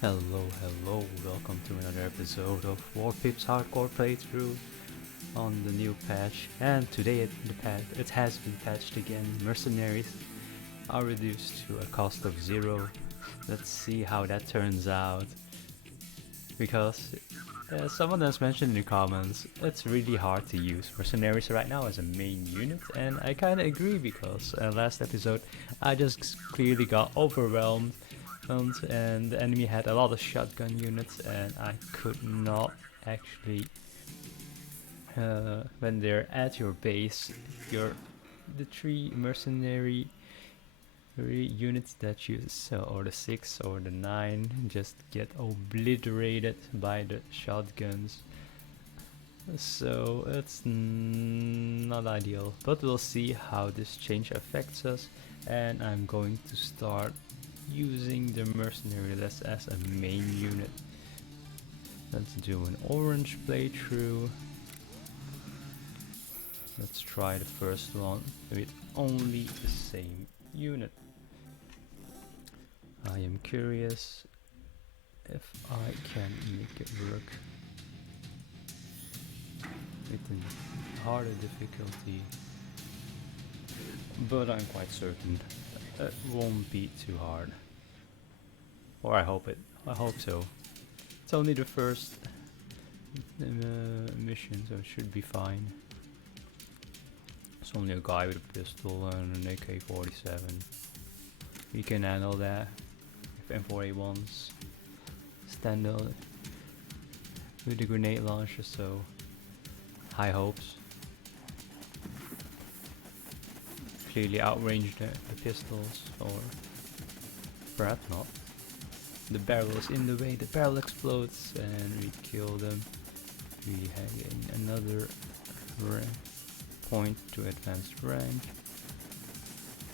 Hello, welcome to another episode of Warpips Hardcore playthrough on the new patch. And today it has been patched again. Mercenaries are reduced to a cost of 0. Let's see how that turns out. Because someone has mentioned in the comments, it's really hard to use mercenaries right now as a main unit, and I kinda agree because last episode I just clearly got overwhelmed and the enemy had a lot of shotgun units and I could not actually when they're at your base, the 3 mercenary units that you or the 6 or the 9 just get obliterated by the shotguns, so it's not ideal, but we'll see how this change affects us. And I'm going to start using the mercenary list as a main unit. Let's do an orange playthrough. Let's try the first one with only the same unit. I am curious if I can make it work with a harder difficulty, but I'm quite certain it won't be too hard. Or I hope so. It's only the first mission, so it should be fine. It's only a guy with a pistol and an AK-47. We can handle that if M4A1s stand on with the grenade launcher, so high hopes. Clearly outrange the pistols, or perhaps not. The barrel is in the way, the barrel explodes and we kill them. We gain another point to advanced rank.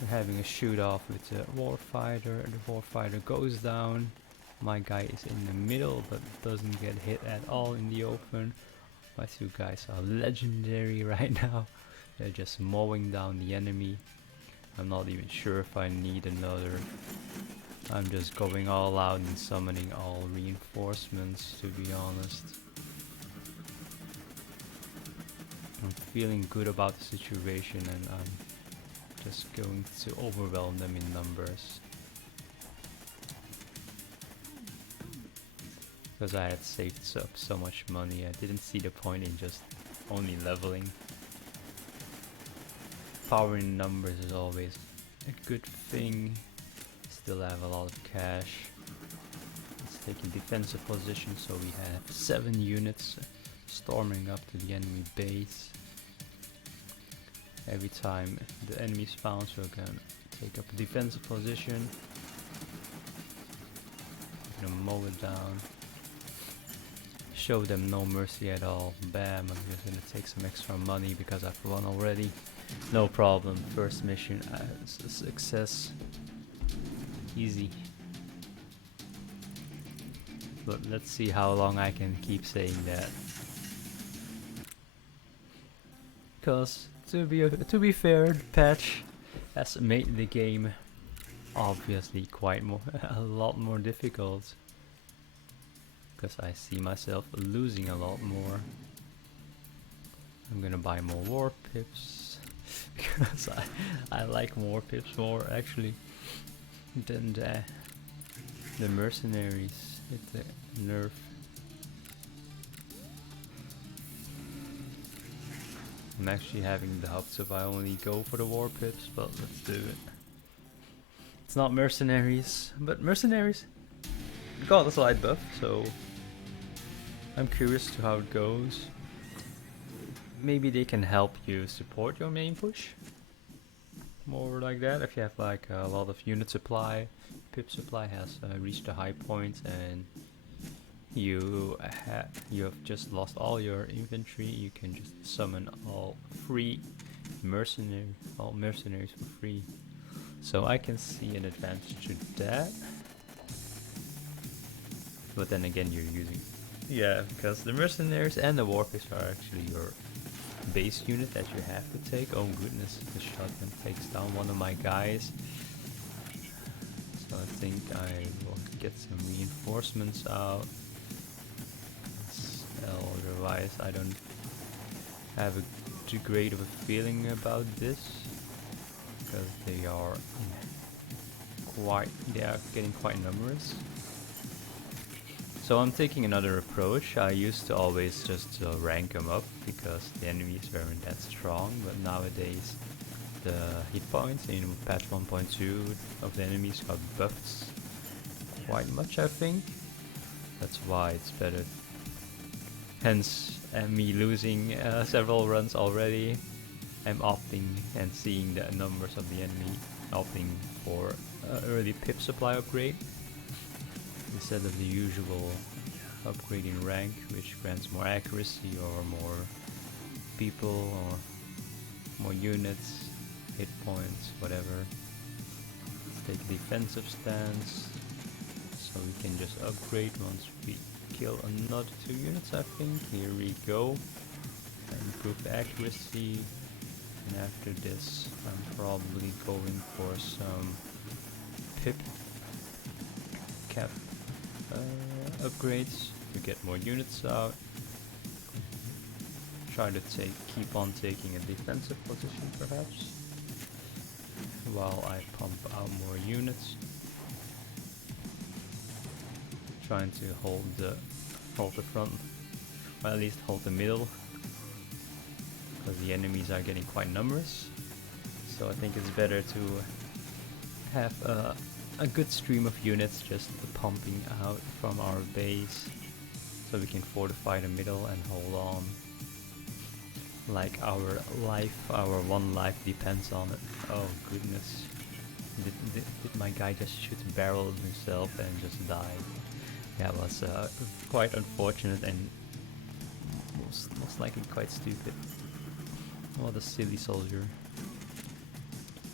We're having a shoot off with the warfighter. The warfighter goes down. My guy is in the middle but doesn't get hit at all in the open. My 2 guys are legendary right now. They're just mowing down the enemy. I'm not even sure if I need another. I'm just going all out and summoning all reinforcements, to be honest. I'm feeling good about the situation and I'm just going to overwhelm them in numbers. Because I had saved up so much money, I didn't see the point in just only leveling. Power in numbers is always a good thing. Still have a lot of cash. Let's take a defensive position, so we have 7 units storming up to the enemy base. Every time the enemy is found, so we're gonna take up a defensive position. We're gonna mow it down. Show them no mercy at all. Bam, I'm just gonna take some extra money because I've won already. No problem, first mission a success. Easy. But let's see how long I can keep saying that. Because to be fair, the patch has made the game obviously quite a lot more difficult. Because I see myself losing a lot more. I'm gonna buy more Warpips because I like Warpips more actually than the mercenaries with the nerf. I'm actually having the hubs if I only go for the Warpips, but let's do it. It's not mercenaries, but mercenaries got a slight buff, so I'm curious to how it goes. Maybe they can help you support your main push. More like that, if you have like a lot of unit supply. Pip supply has reached a high point and you have just lost all your infantry, you can just summon all mercenaries for free. So I can see an advantage to that. But then again, you're using because the mercenaries and the warpips are actually your base unit that you have to take. Oh goodness, the shotgun takes down one of my guys. So I think I will get some reinforcements out. Otherwise, I don't have too great of a feeling about this, because they are getting quite numerous. So I'm taking another approach. I used to always just rank them up because the enemies weren't that strong, but nowadays the hit points in patch 1.2 of the enemies got buffed quite much, I think. That's why it's better. Hence, me losing several runs already, I'm opting and seeing the numbers of the enemy, opting for early pip supply upgrade instead of the usual upgrade in rank, which grants more accuracy or more people or more units, hit points, whatever. Let's take a defensive stance, so we can just upgrade once we kill another 2 units, I think. Here we go. Improve accuracy, and after this I'm probably going for some pip cap upgrades to get more units out. Try to keep on taking a defensive position perhaps, while I pump out more units. Trying to hold the front, or at least hold the middle, because the enemies are getting quite numerous. So I think it's better to have a good stream of units just pumping out from our base, so we can fortify the middle and hold on. Like our one life depends on it. Oh goodness. Did my guy just shoot a barrel at himself and just die? That was quite unfortunate and most likely quite stupid. What a silly soldier,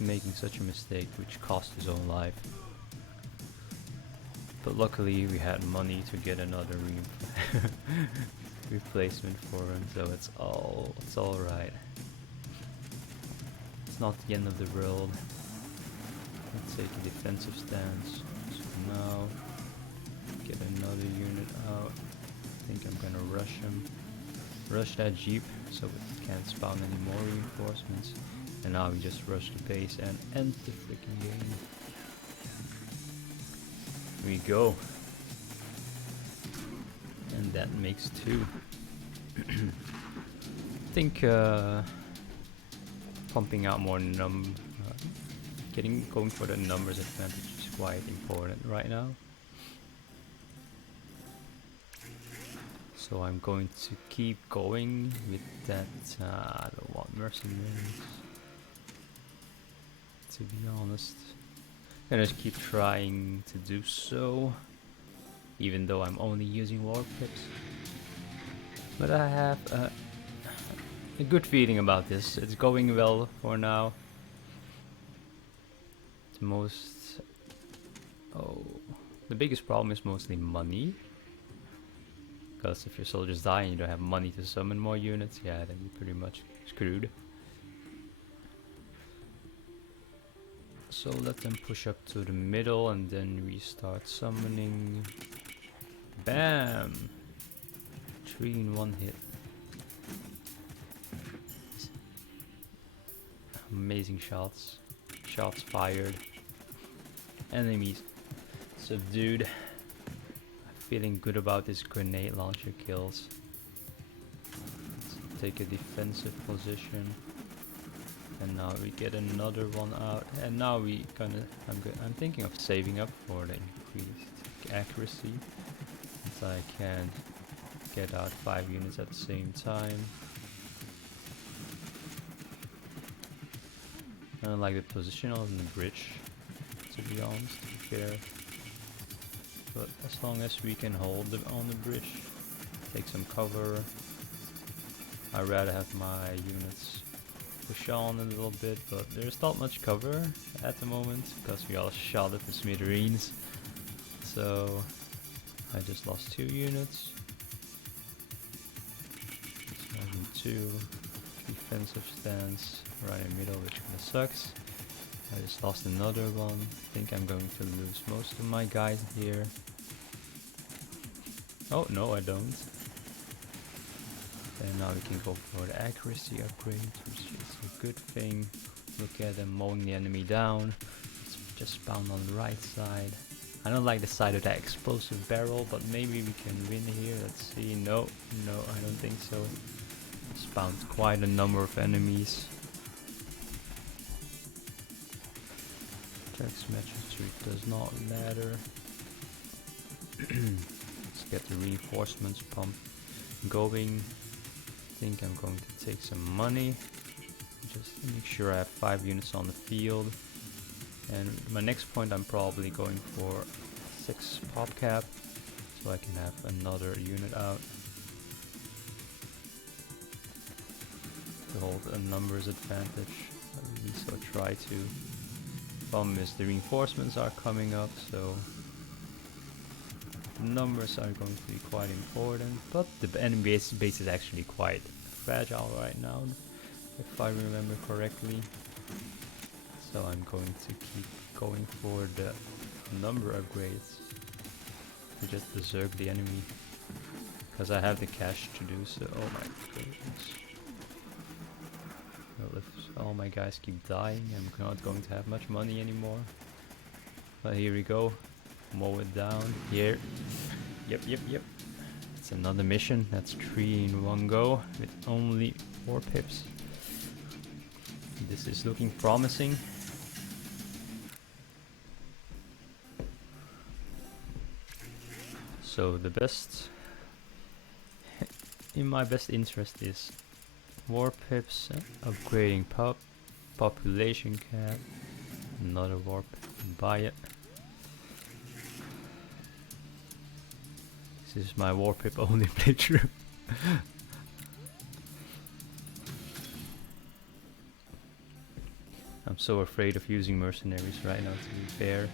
making such a mistake which cost his own life. But luckily we had money to get another replacement for him, so it's all right. It's not the end of the world. Let's take a defensive stance. So now get another unit out. I think I'm gonna rush him. Rush that jeep so it can't spawn any more reinforcements. And now we just rush the base and end the freaking game. Here we go. And that makes 2. I think pumping out more going for the numbers advantage is quite important right now. So I'm going to keep going with that. I don't want mercenaries, to be honest. I'm gonna keep trying to do so, even though I'm only using Warpips. But I have a good feeling about this. It's going well for now. The biggest problem is mostly money. Because if your soldiers die and you don't have money to summon more units, yeah, then you're pretty much screwed. So let them push up to the middle and then we start summoning. Bam! 3 in 1 hit. Amazing shots. Shots fired. Enemies subdued. Feeling good about this grenade launcher kills. Let's take a defensive position, and now we get another one out. And now I'm thinking of saving up for the increased accuracy, so I can get out 5 units at the same time. I don't like the position on the bridge, to be honest, to be fair. But as long as we can hold them on the bridge, take some cover. I'd rather have my units push on a little bit, but there's not much cover at the moment because we all shot at the smithereens. So I just lost 2 units. 2 defensive stance right in the middle, which kinda sucks. I just lost another one. I think I'm going to lose most of my guys here. Oh, no, I don't. And now we can go for the accuracy upgrade, which is a good thing. Look at them mowing the enemy down. It's just spawned on the right side. I don't like the side of that explosive barrel, but maybe we can win here. Let's see. No, I don't think so. Spawned quite a number of enemies. Text message does not matter. Let's get the reinforcements pump going. I think I'm going to take some money. Just make sure I have 5 units on the field. And my next point, I'm probably going for 6 pop cap, so I can have another unit out to hold a numbers advantage. At least I'll try to. Problem is the reinforcements are coming up, so numbers are going to be quite important. But the enemy base is actually quite fragile right now, if I remember correctly. So I'm going to keep going for the number upgrades to just berserk the enemy, because I have the cash to do so. Oh my goodness. Well, if all my guys keep dying, I'm not going to have much money anymore. But here we go. Mow it down. Here. Yep. It's another mission. That's 3 in one go with only 4 pips. This is looking promising. So the best, in my best interest, is Warpips, upgrading population cap, another warp, buy it. This is my Warpip only playthrough. I'm so afraid of using mercenaries right now, to be fair.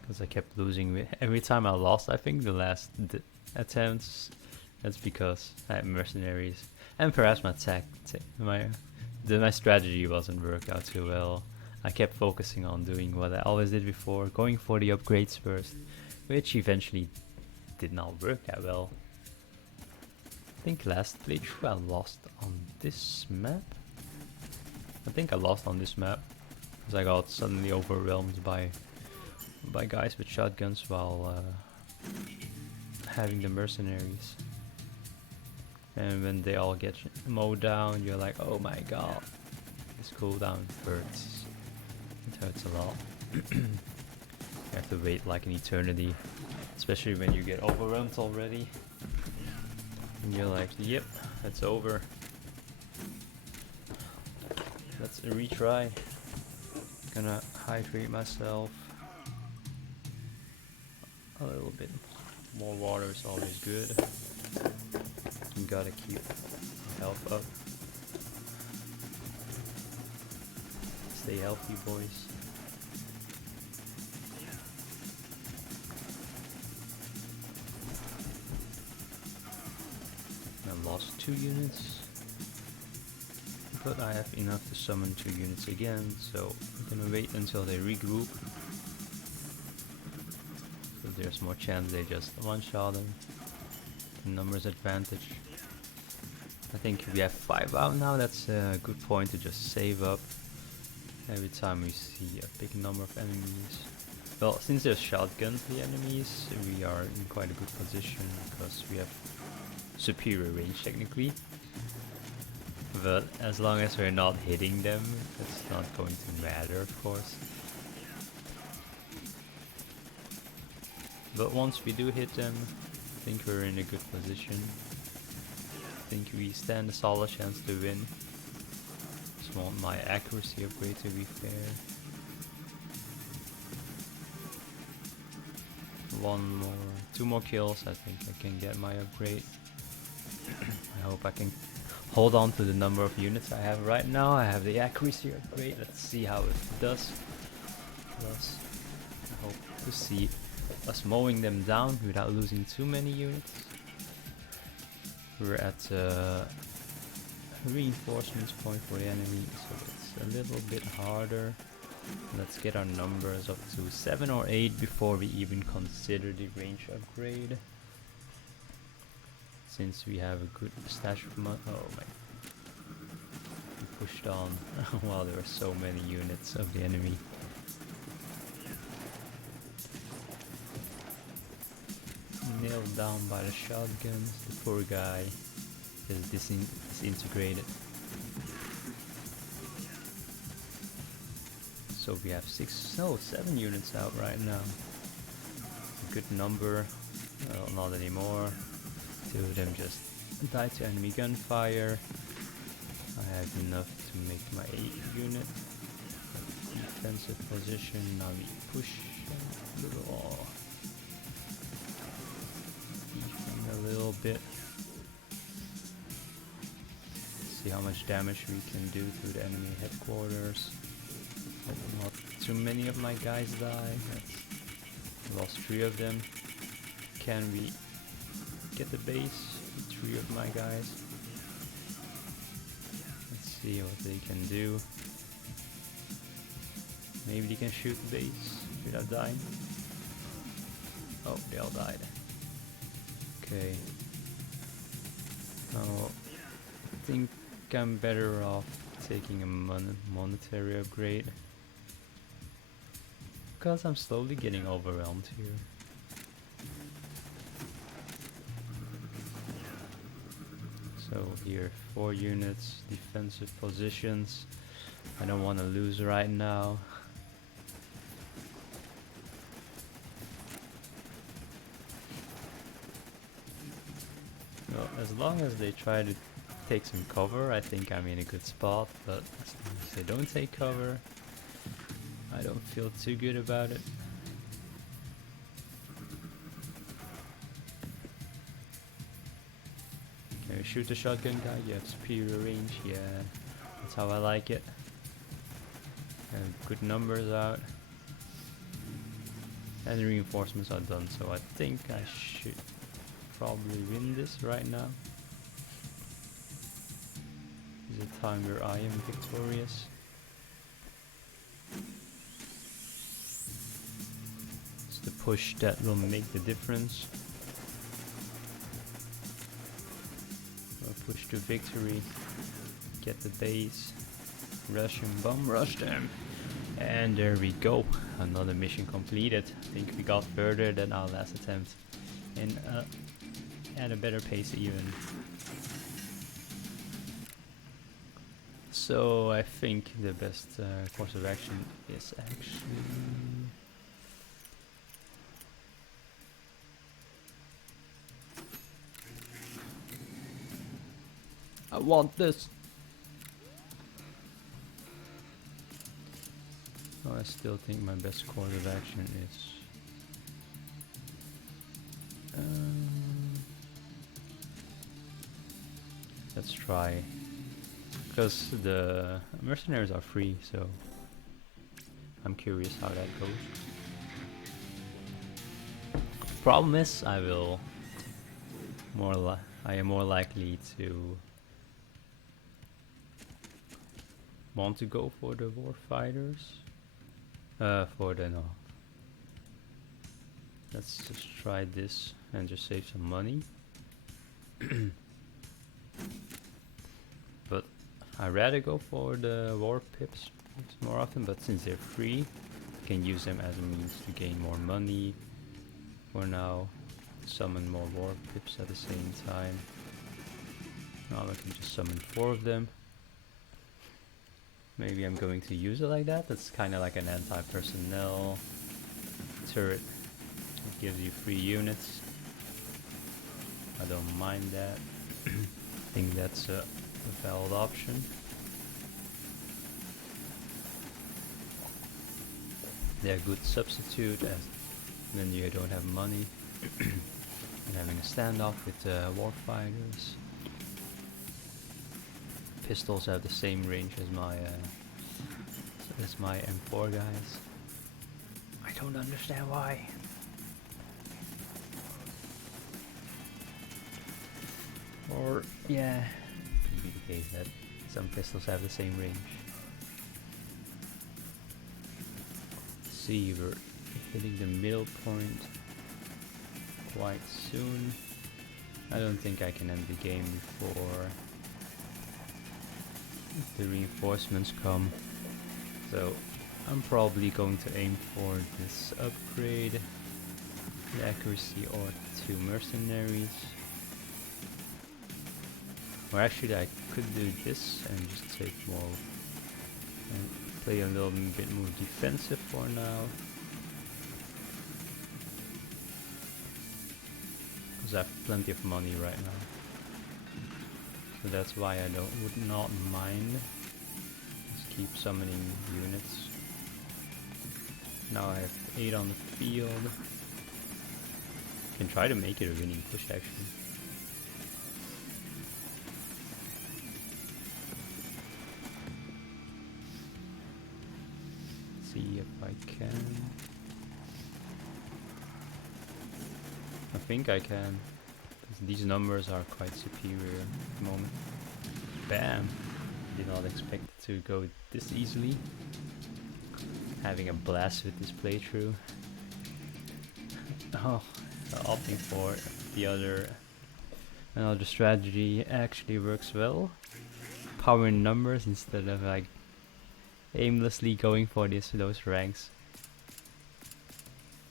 Because I kept losing every time I lost. I think the last attempts, that's because I had mercenaries, and perhaps my strategy wasn't worked out too well. I kept focusing on doing what I always did before, going for the upgrades first, which eventually did not work that well. I think last playthrough I lost on this map. I think I lost on this map because I got suddenly overwhelmed by guys with shotguns while having the mercenaries. And when they all get mowed down, you're like, oh my god, this cooldown hurts. It hurts a lot. You have to wait like an eternity, especially when you get overwhelmed already. And you're like, yep, it's over. Let's retry. Gonna hydrate myself. A little bit more water is always good. You gotta keep health up. Stay healthy, boys. I lost 2 units, but I have enough to summon 2 units again, so I'm gonna wait until they regroup. So there's more chance they just one-shot them. The numbers advantage. I think we have 5 out now. That's a good point to just save up every time we see a big number of enemies. Well, since there's shotguns the enemies, we are in quite a good position because we have superior range technically. But as long as we're not hitting them, it's not going to matter, of course. But once we do hit them, I think we're in a good position. I think we stand a solid chance to win. Just want my accuracy upgrade to be fair. 2 more kills, I think I can get my upgrade. I hope I can hold on to the number of units I have right now. I have the accuracy upgrade. Let's see how it does. Plus, I hope to see us mowing them down without losing too many units. We're at reinforcements point for the enemy, so it's a little bit harder. Let's get our numbers up to 7 or 8 before we even consider the range upgrade. Since we have a good stash of money. Oh my. We pushed on while there were so many units of the enemy. Nailed down by the shotguns. The poor guy is disintegrated. So we have 7 units out right now. A good number. Well, not anymore. 2 of them just died to enemy gunfire. I have enough to make my 8th unit. Defensive position. Now we push a little. A little bit. See how much damage we can do to the enemy headquarters. Hope not too many of my guys die. Lost 3 of them. Can we get the base? 3 of my guys. Let's see what they can do. Maybe they can shoot the base without dying. Oh, they all died. Okay. Now, I think I'm better off taking a monetary upgrade. Because I'm slowly getting overwhelmed here. So here, 4 units, defensive positions. I don't want to lose right now. Well, as long as they try to take some cover, I think I'm in a good spot, but as long as they don't take cover, I don't feel too good about it. Can we shoot the shotgun guy? You have superior range, yeah, that's how I like it. And good numbers out. And the reinforcements are done, so I think I should probably win this right now. This is a time where I am victorious. It's the push that will make the difference. We'll push to victory, get the base, rush and bomb rush them. And there we go, another mission completed. I think we got further than our last attempt, and at a better pace even. So I think the best course of action is actually... I want this! I still think my best course of action is let's try, because the mercenaries are free, so I'm curious how that goes. Problem is, I am more likely to want to go for the war fighters. Let's just try this and just save some money. But I'd rather go for the Warpips more often, but since they're free, I can use them as a means to gain more money. For now, summon more Warpips at the same time. Now I can just summon 4 of them. Maybe I'm going to use it like that. That's kind of like an anti-personnel turret. It gives you free units. I don't mind that. I think that's a valid option. They're a good substitute as when you don't have money. And having a standoff with warfighters. Pistols have the same range as my M4 guys. I don't understand why. Or yeah, could be the case that some pistols have the same range. see, we're hitting the middle point quite soon. I don't think I can end the game before the reinforcements come, so I'm probably going to aim for this upgrade, the accuracy or 2 mercenaries. Or actually I could do this and just take more and play a little bit more defensive for now. Because I have plenty of money right now. So that's why I would not mind. Just keep summoning units. Now I have 8 on the field. Can try to make it a winning push actually. See if I can. I think I can. These numbers are quite superior at the moment. Bam! Did not expect it to go this easily. Having a blast with this playthrough. Oh, opting for another strategy actually works well. Power in numbers instead of like aimlessly going for those ranks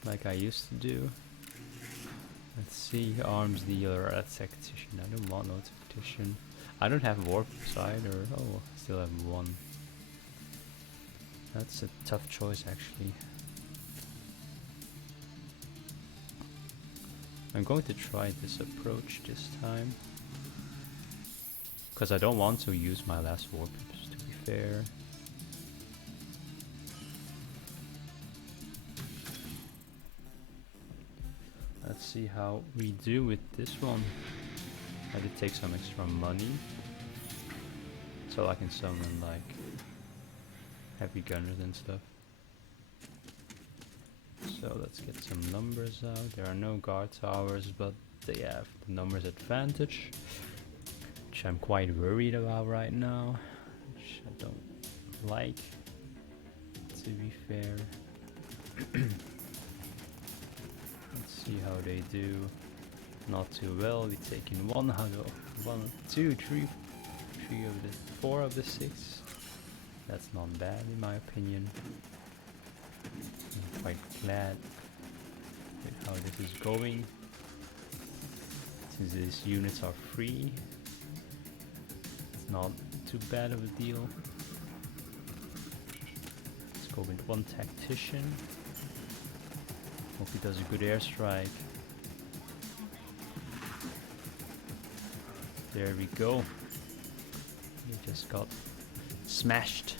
like I used to do. Let's see, arms dealer, that's tactician. I don't want no tactician. I don't have warpips either. Oh, I still have 1. That's a tough choice actually. I'm going to try this approach this time, because I don't want to use my last warpips, to be fair. Let's see how we do with this one. I did take some extra money, so I can summon like heavy gunners and stuff. So let's get some numbers out. There are no guard towers, but they have the numbers advantage, which I'm quite worried about right now, which I don't like, to be fair. Let's see how they do. Not too well. We take in 1 out of 1, 2, 3, 4 of the 6. That's not bad in my opinion. I'm quite glad with how this is going, since these units are free. It's not too bad of a deal. Let's go with 1 tactician. Hope he does a good airstrike. There we go. He just got smashed.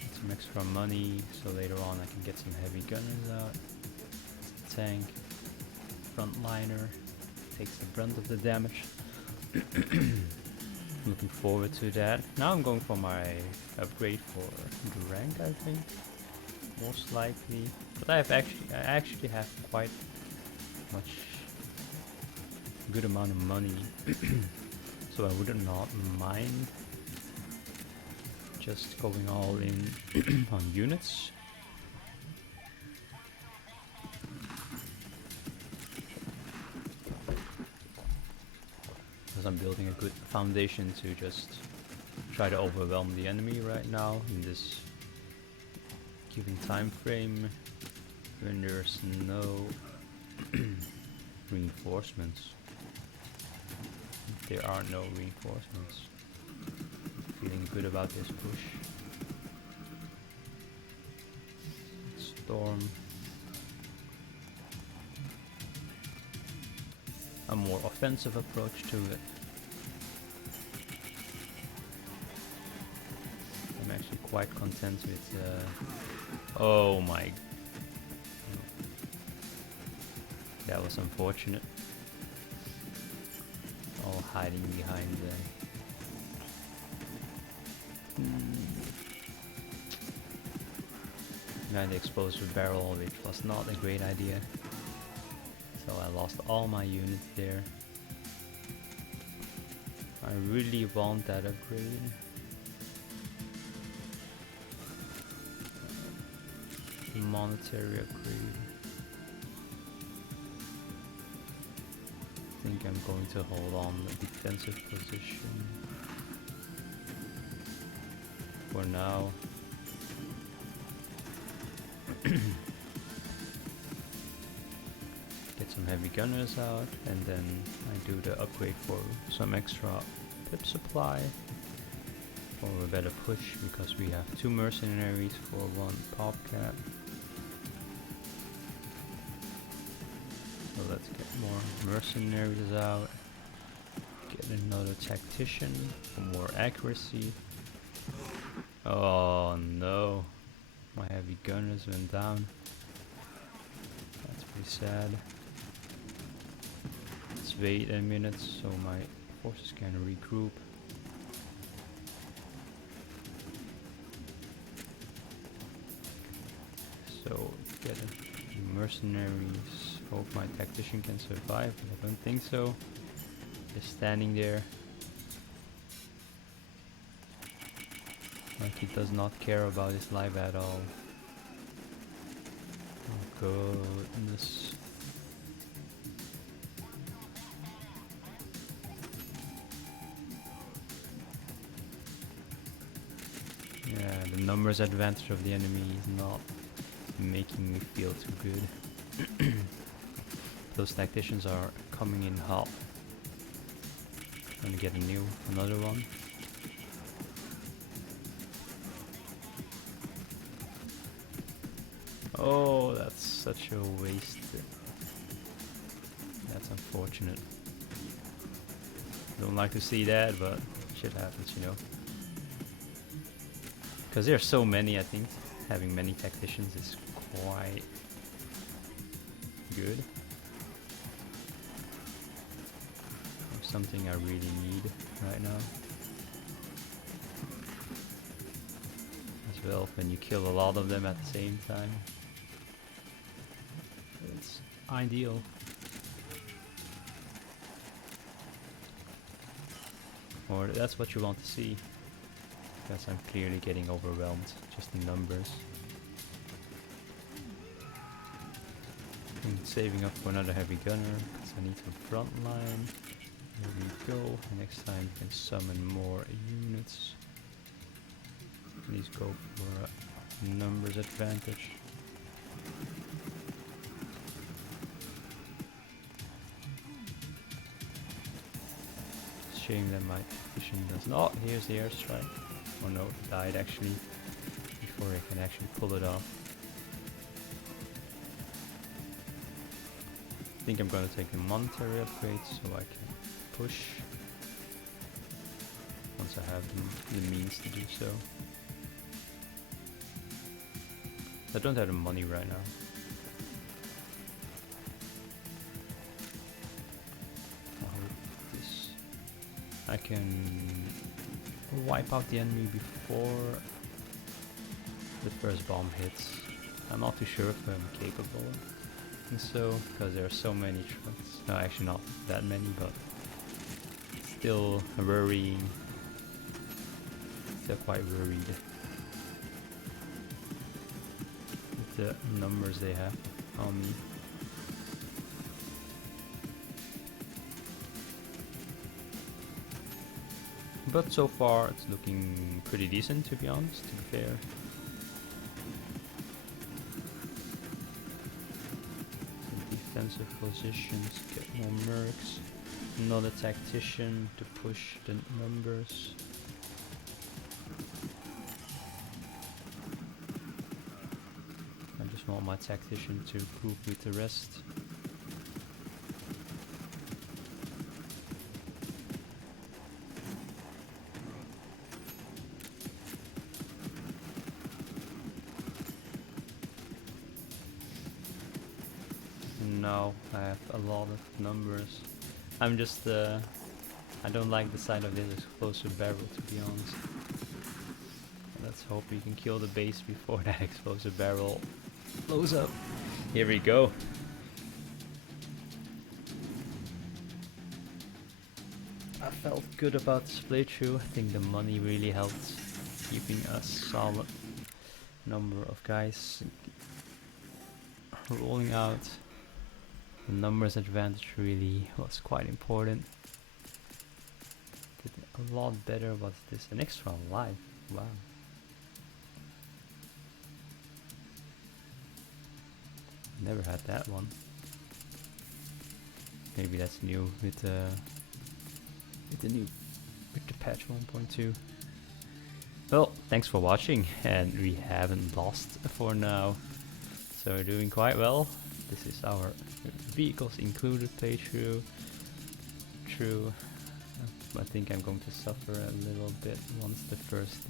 Get some extra money so later on I can get some heavy gunners out. Tank, frontliner, takes the brunt of the damage. Looking forward to that. Now I'm going for my upgrade for the rank, I think, most likely. But I actually have quite much good amount of money, so I would not mind just going all in on units. Because I'm building a good foundation to just try to overwhelm the enemy right now in this given time frame when there's no reinforcements. There are no reinforcements. Feeling good about this push. Storm. A more offensive approach to it. I'm actually quite content with oh my, that was unfortunate. All hiding behind behind the explosive barrel, which was not a great idea. So I lost all my units there. I really want that upgrade. monetary upgrade. I think I'm going to hold on the defensive position for now. Get some heavy gunners out, and then I do the upgrade for some extra pip supply for a better push, because we have 2 mercenaries for 1 pop cap. So let's get more mercenaries out. Get another tactician for more accuracy. Oh no, my heavy gunners went down. That's pretty sad. Let's wait a minute so my forces can regroup. So get a mercenaries. Hope my tactician can survive, but I don't think so. Just standing there like he does not care about his life at all. Oh goodness. Yeah, the numbers advantage of the enemy is not making me feel too good. Those tacticians are coming in hot. Gonna get another one. Oh, that's such a waste. That's unfortunate. Don't like to see that, but shit happens, you know. Because there are so many, I think having many tacticians is quite good. Something I really need right now. As well, when you kill a lot of them at the same time. It's ideal. Or that's what you want to see. Because I'm clearly getting overwhelmed just in numbers. I'm saving up for another heavy gunner because I need some front line. There we go. Next time you can summon more units. Please go for a numbers advantage. Shame that my fishing does not. Here's the airstrike. Oh no, it died actually before I can actually pull it off. I think I'm gonna take the monetary upgrade so I can push once I have the means to do so. I don't have the money right now. I hope this I can wipe out the enemy before the first bomb hits. I'm not too sure if I'm capable, and so because there are so many trucks. No, actually not that many, but still worrying. Still quite worried with the numbers they have on me. But so far it's looking pretty decent, to be honest, to be fair. Some defensive positions, get more mercs, another tactician to push the numbers. I just want my tactician to group with the rest. Now I have a lot of numbers. I'm just I don't like the sight of this explosive barrel, to be honest. Let's hope we can kill the base before that explosive barrel blows up. Here we go. I felt good about this playthrough. I think the money really helped keeping a solid number of guys rolling out the numbers advantage really was quite important. Did a lot better. What's this? An extra life. Wow. Never had that one. Maybe that's new with the patch 1.2. Well, thanks for watching, and we haven't lost for now, so we're doing quite well. This is our vehicles included playthrough. I think I'm going to suffer a little bit once the first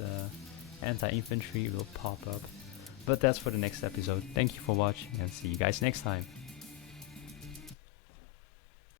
anti-infantry will pop up. But that's for the next episode. Thank you for watching, and see you guys next time.